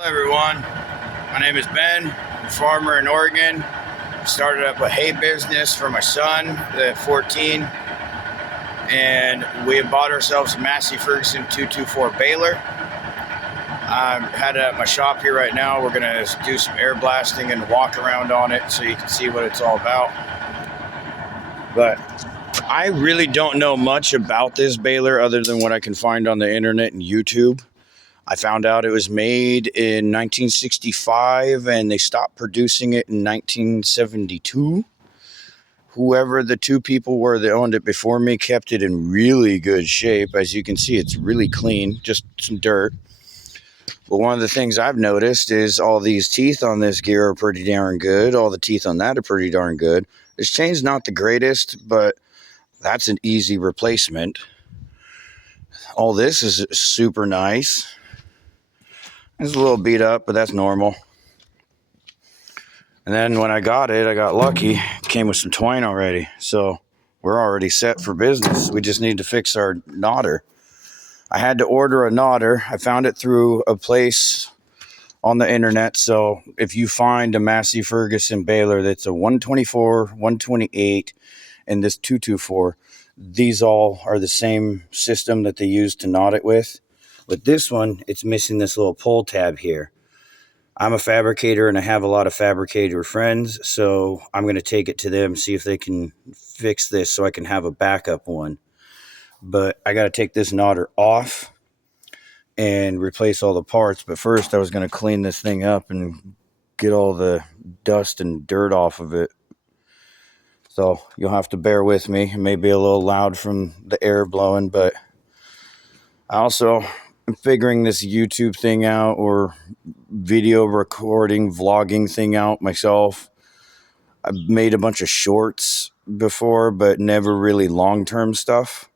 Hello everyone, my name is Ben. I'm a farmer in Oregon. Started up a hay business for my son at 14, and we have bought ourselves a Massey Ferguson 224 baler. I'm had it at my shop here right now. We're gonna do some air blasting and walk around on it so you can see what it's all about. But I really don't know much about this baler other than what I can find on the internet and YouTube. I found out it was made in 1965 and they stopped producing it in 1972. Whoever the two people were that owned it before me kept it in really good shape. As you can see, it's really clean, just some dirt. But one of the things I've noticed is all these teeth on this gear are pretty darn good. All the teeth on that are pretty darn good. This chain's not the greatest, but that's an easy replacement. All this is super nice. It's a little beat up, but that's normal. And then when I got it, I got lucky. It came with some twine already. So we're already set for business. We just need to fix our knotter. I had to order a knotter. I found it through a place on the internet. So if you find a Massey Ferguson baler that's a 124, 128, and this 224, these all are the same system that they use to knot it with. With this one, it's missing this little pull tab here. I'm a fabricator and I have a lot of fabricator friends, so I'm going to take it to them, see if they can fix this so I can have a backup one. But I got to take this knotter off and replace all the parts. But first, I was going to clean this thing up and get all the dust and dirt off of it. So you'll have to bear with me. It may be a little loud from the air blowing, but I also am figuring this YouTube thing out, or video recording, vlogging thing out myself. I've made a bunch of shorts before, but never really long-term stuff.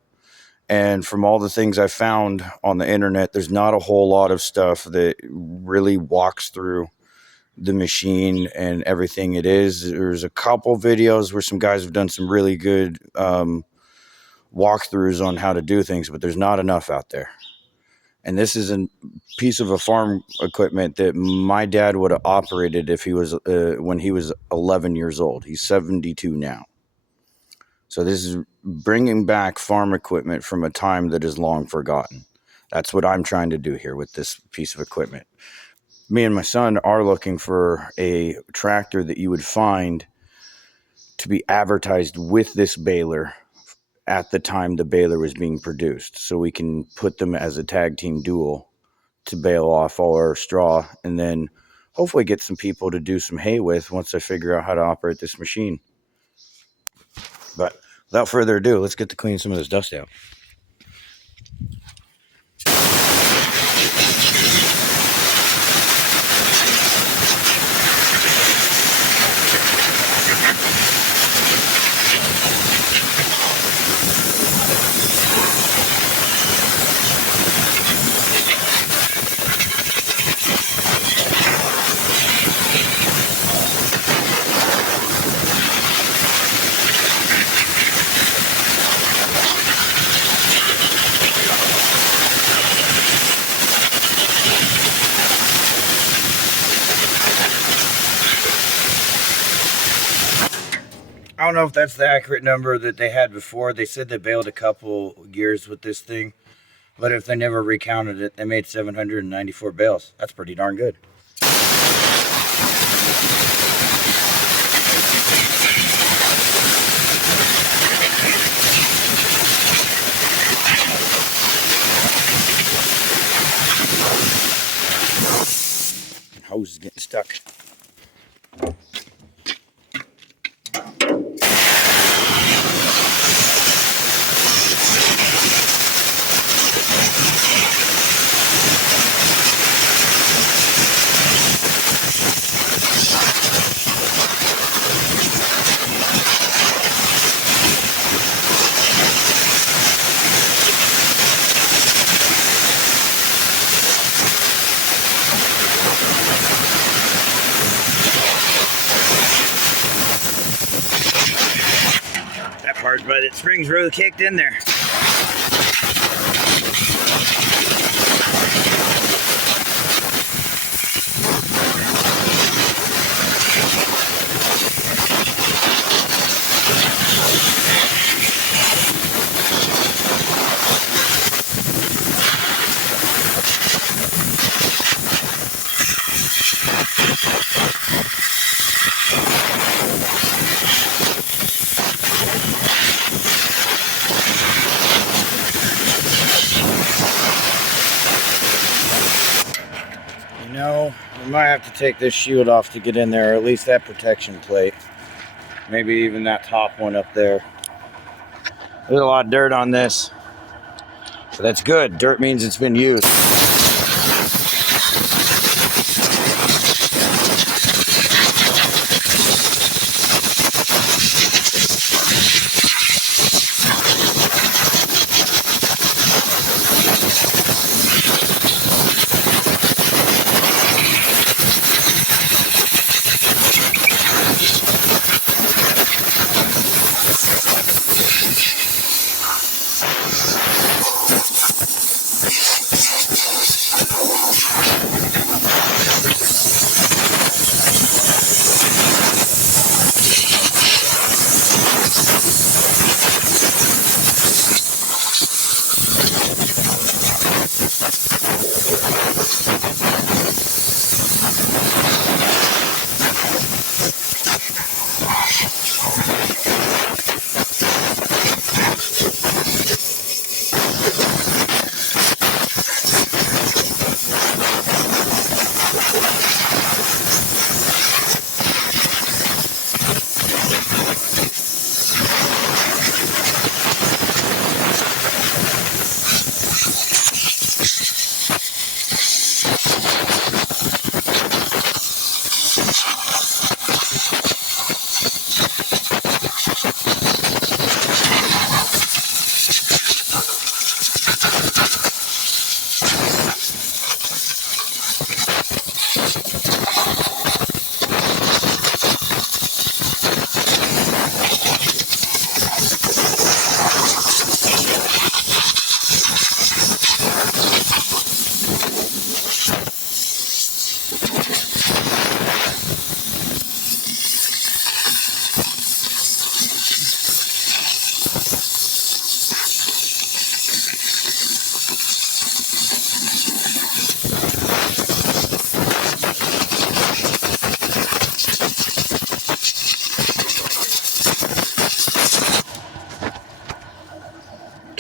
And from all the things I found on the internet, there's not a whole lot of stuff that really walks through the machine and everything it is. There's a couple videos where some guys have done some really good walkthroughs on how to do things, but there's not enough out there. And this is a piece of a farm equipment that my dad would have operated if he was when he was 11 years old. He's 72 now. So this is bringing back farm equipment from a time that is long forgotten. That's what I'm trying to do here with this piece of equipment. Me and my son are looking for a tractor that you would find to be advertised with this baler at the time the baler was being produced, so we can put them as a tag team duel to bale off all our straw and then hopefully get some people to do some hay with once I figure out how to operate this machine. But without further ado, let's get to clean some of this dust out. I don't know if that's the accurate number that they had before. They said they baled a couple years with this thing, but if they never recounted it, they made 794 bales. That's pretty darn good. Hose is getting stuck. That part, but it springs really kicked in there. You know, we might have to take this shield off to get in there, or at least that protection plate. Maybe even that top one up there. There's a lot of dirt on this. But that's good. Dirt means it's been used.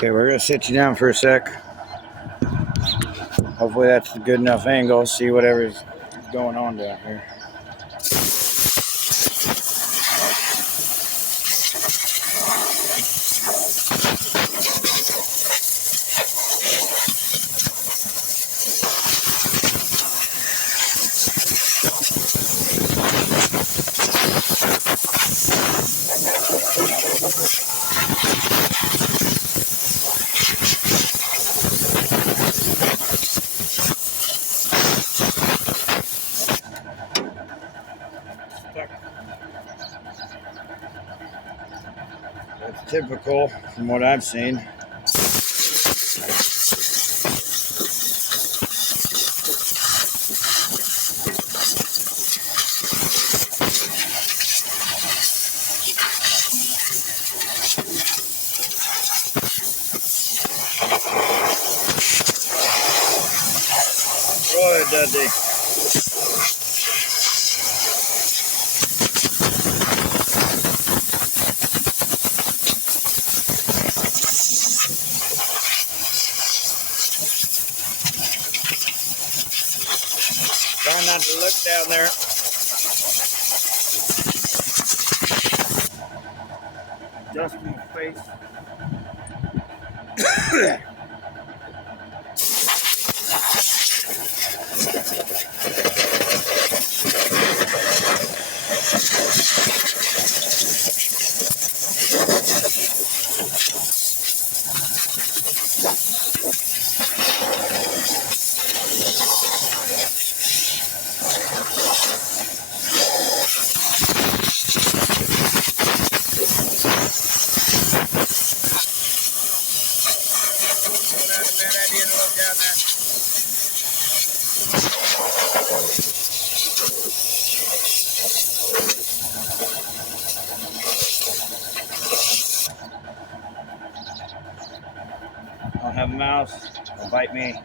Okay, we're gonna sit you down for a sec. Hopefully that's a good enough angle. See whatever's going on down here. That's typical from what I've seen. Go ahead, Dudley. Try not to look down there. Dust in my face. I don't have a mouse. It'll bite me.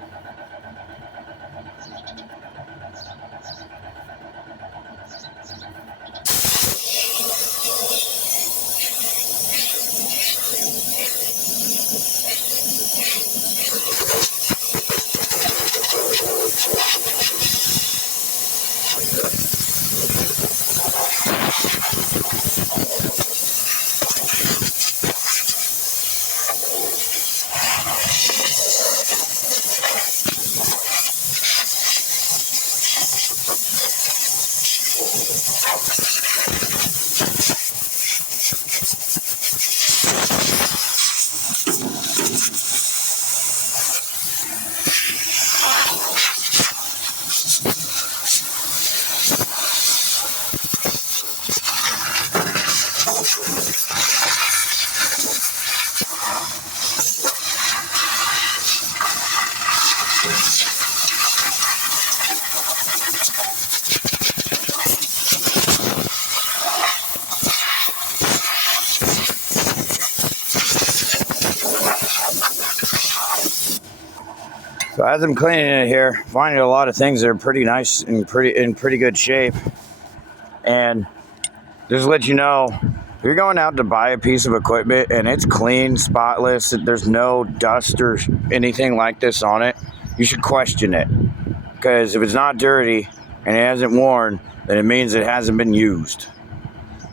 as I'm cleaning it here, finding a lot of things that are pretty nice and in pretty good shape. And just to let you know, if you're going out to buy a piece of equipment and it's clean, spotless, there's no dust or anything like this on it, you should question it. Because if it's not dirty and it hasn't worn, then it means it hasn't been used.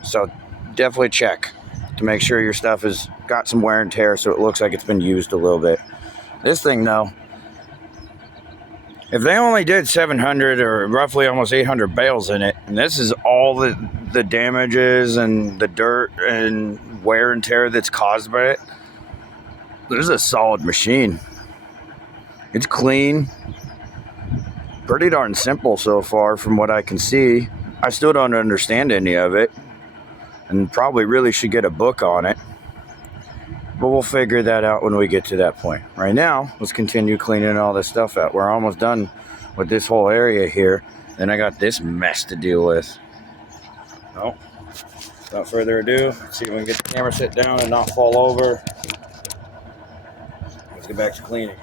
So definitely check to make sure your stuff has got some wear and tear so it looks like it's been used a little bit. This thing though, if they only did 700 or roughly almost 800 bales in it, and this is all the damages and the dirt and wear and tear that's caused by it, this is a solid machine. It's clean, pretty darn simple so far from what I can see. I still don't understand any of it and probably really should get a book on it. But we'll figure that out when we get to that point. Right now, let's continue cleaning all this stuff out. We're almost done with this whole area here. Then I got this mess to deal with. Oh, without further ado, let's see if we can get the camera set down and not fall over. Let's get back to cleaning.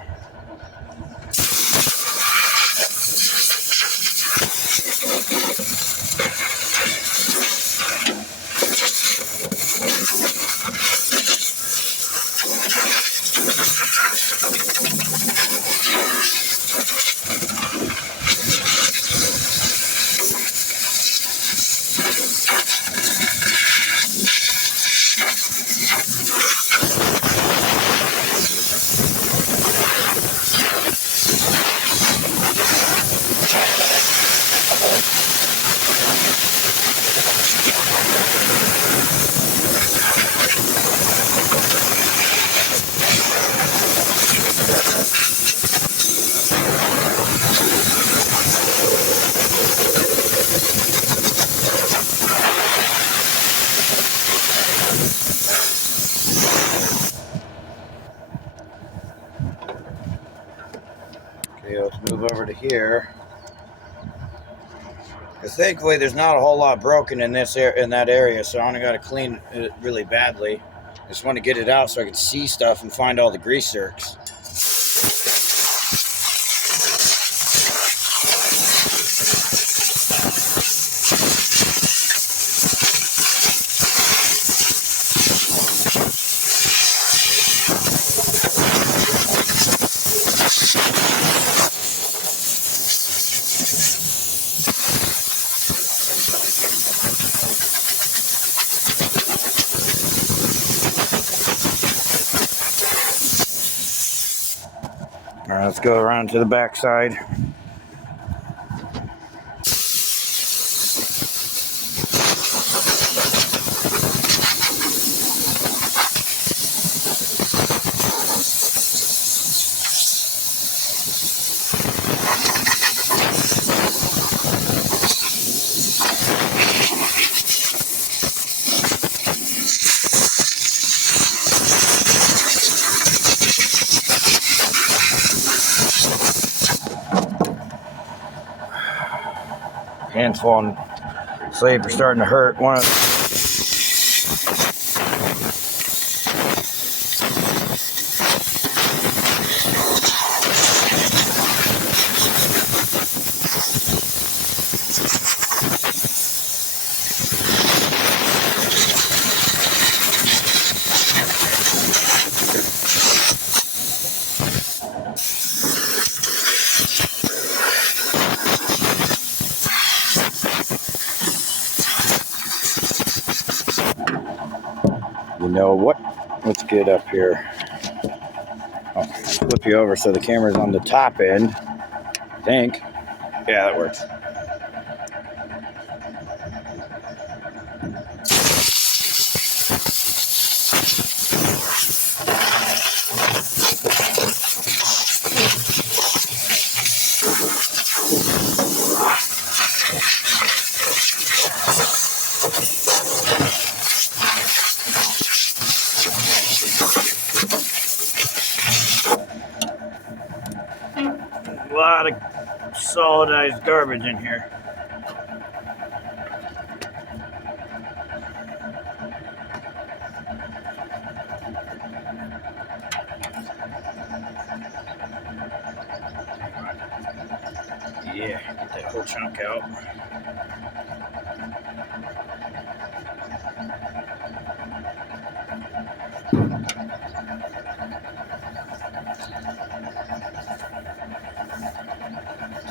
Okay, let's move over to here. Because thankfully there's not a whole lot broken in that area, so I only got to clean it really badly. I just want to get it out so I can see stuff and find all the grease zerks. All right, let's go around to the back side. Hands falling asleep are starting to hurt. One of you know what? Let's get up here. I'll flip you over so the camera's on the top end. I think. Yeah, that works. A lot of solidized garbage in here. that whole chunk out.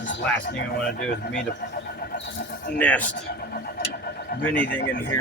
This last thing I want to do is meet a nest of anything in here.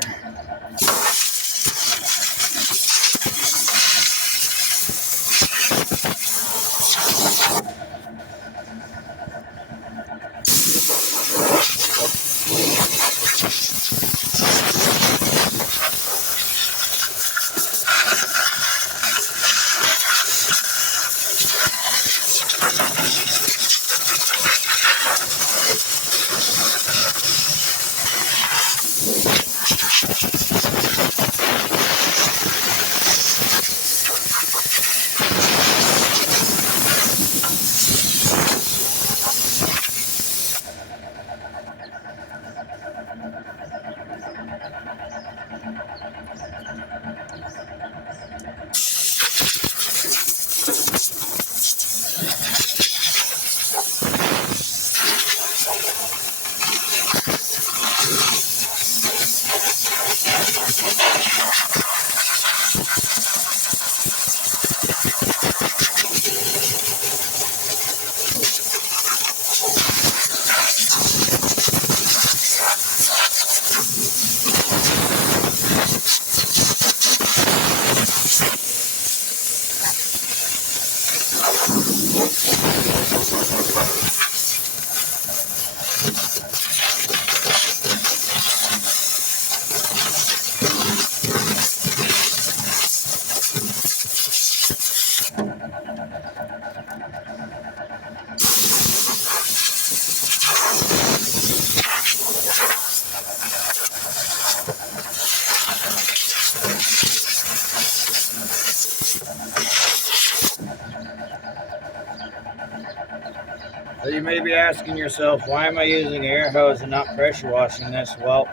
So you may be asking yourself, why am I using air hose and not pressure washing this? Well,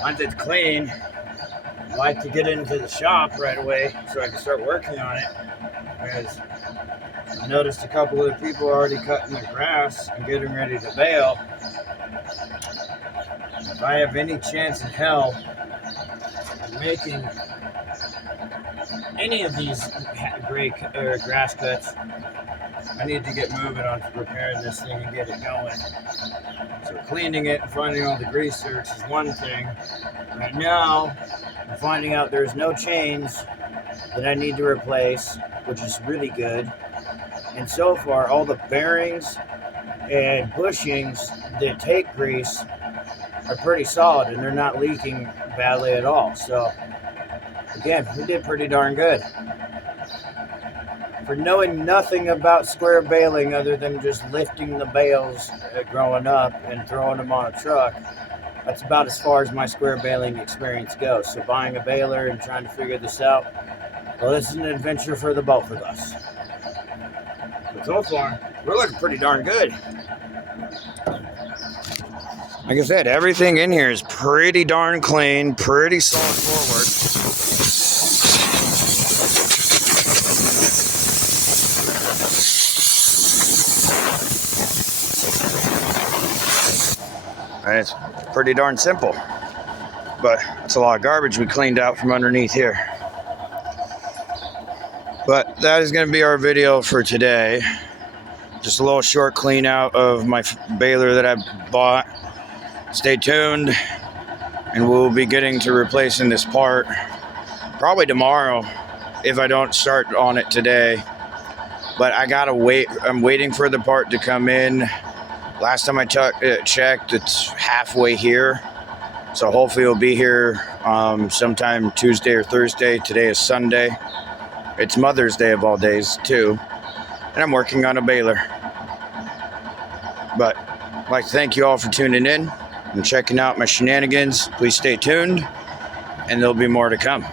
once it's clean, I'd like to get into the shop right away so I can start working on it. Because I noticed a couple of people already cutting the grass and getting ready to bale. If I have any chance in hell of making any of these grass cuts, I need to get moving on repairing this thing and get it going. So cleaning it and finding all the grease zerks is one thing. Right now, I'm finding out there's no chains that I need to replace, which is really good. And so far, all the bearings and bushings that take grease are pretty solid and they're not leaking badly at all. So again, we did pretty darn good. For knowing nothing about square baling other than just lifting the bales growing up and throwing them on a truck, that's about as far as my square baling experience goes. So buying a baler and trying to figure this out, well, this is an adventure for the both of us. But so far, we're looking pretty darn good. Like I said, everything in here is pretty darn clean, pretty solid forward. And it's pretty darn simple, but it's a lot of garbage we cleaned out from underneath here. But that is going to be our video for today. Just a little short clean out of my baler that I bought. Stay tuned, and we'll be getting to replacing this part probably tomorrow if I don't start on it today. But I gotta wait. I'm waiting for the part to come in. Last time I checked, it's halfway here. So hopefully it'll be here sometime Tuesday or Thursday. Today is Sunday. It's Mother's Day of all days, too. And I'm working on a baler. But I'd like to thank you all for tuning in and checking out my shenanigans. Please stay tuned, and there'll be more to come.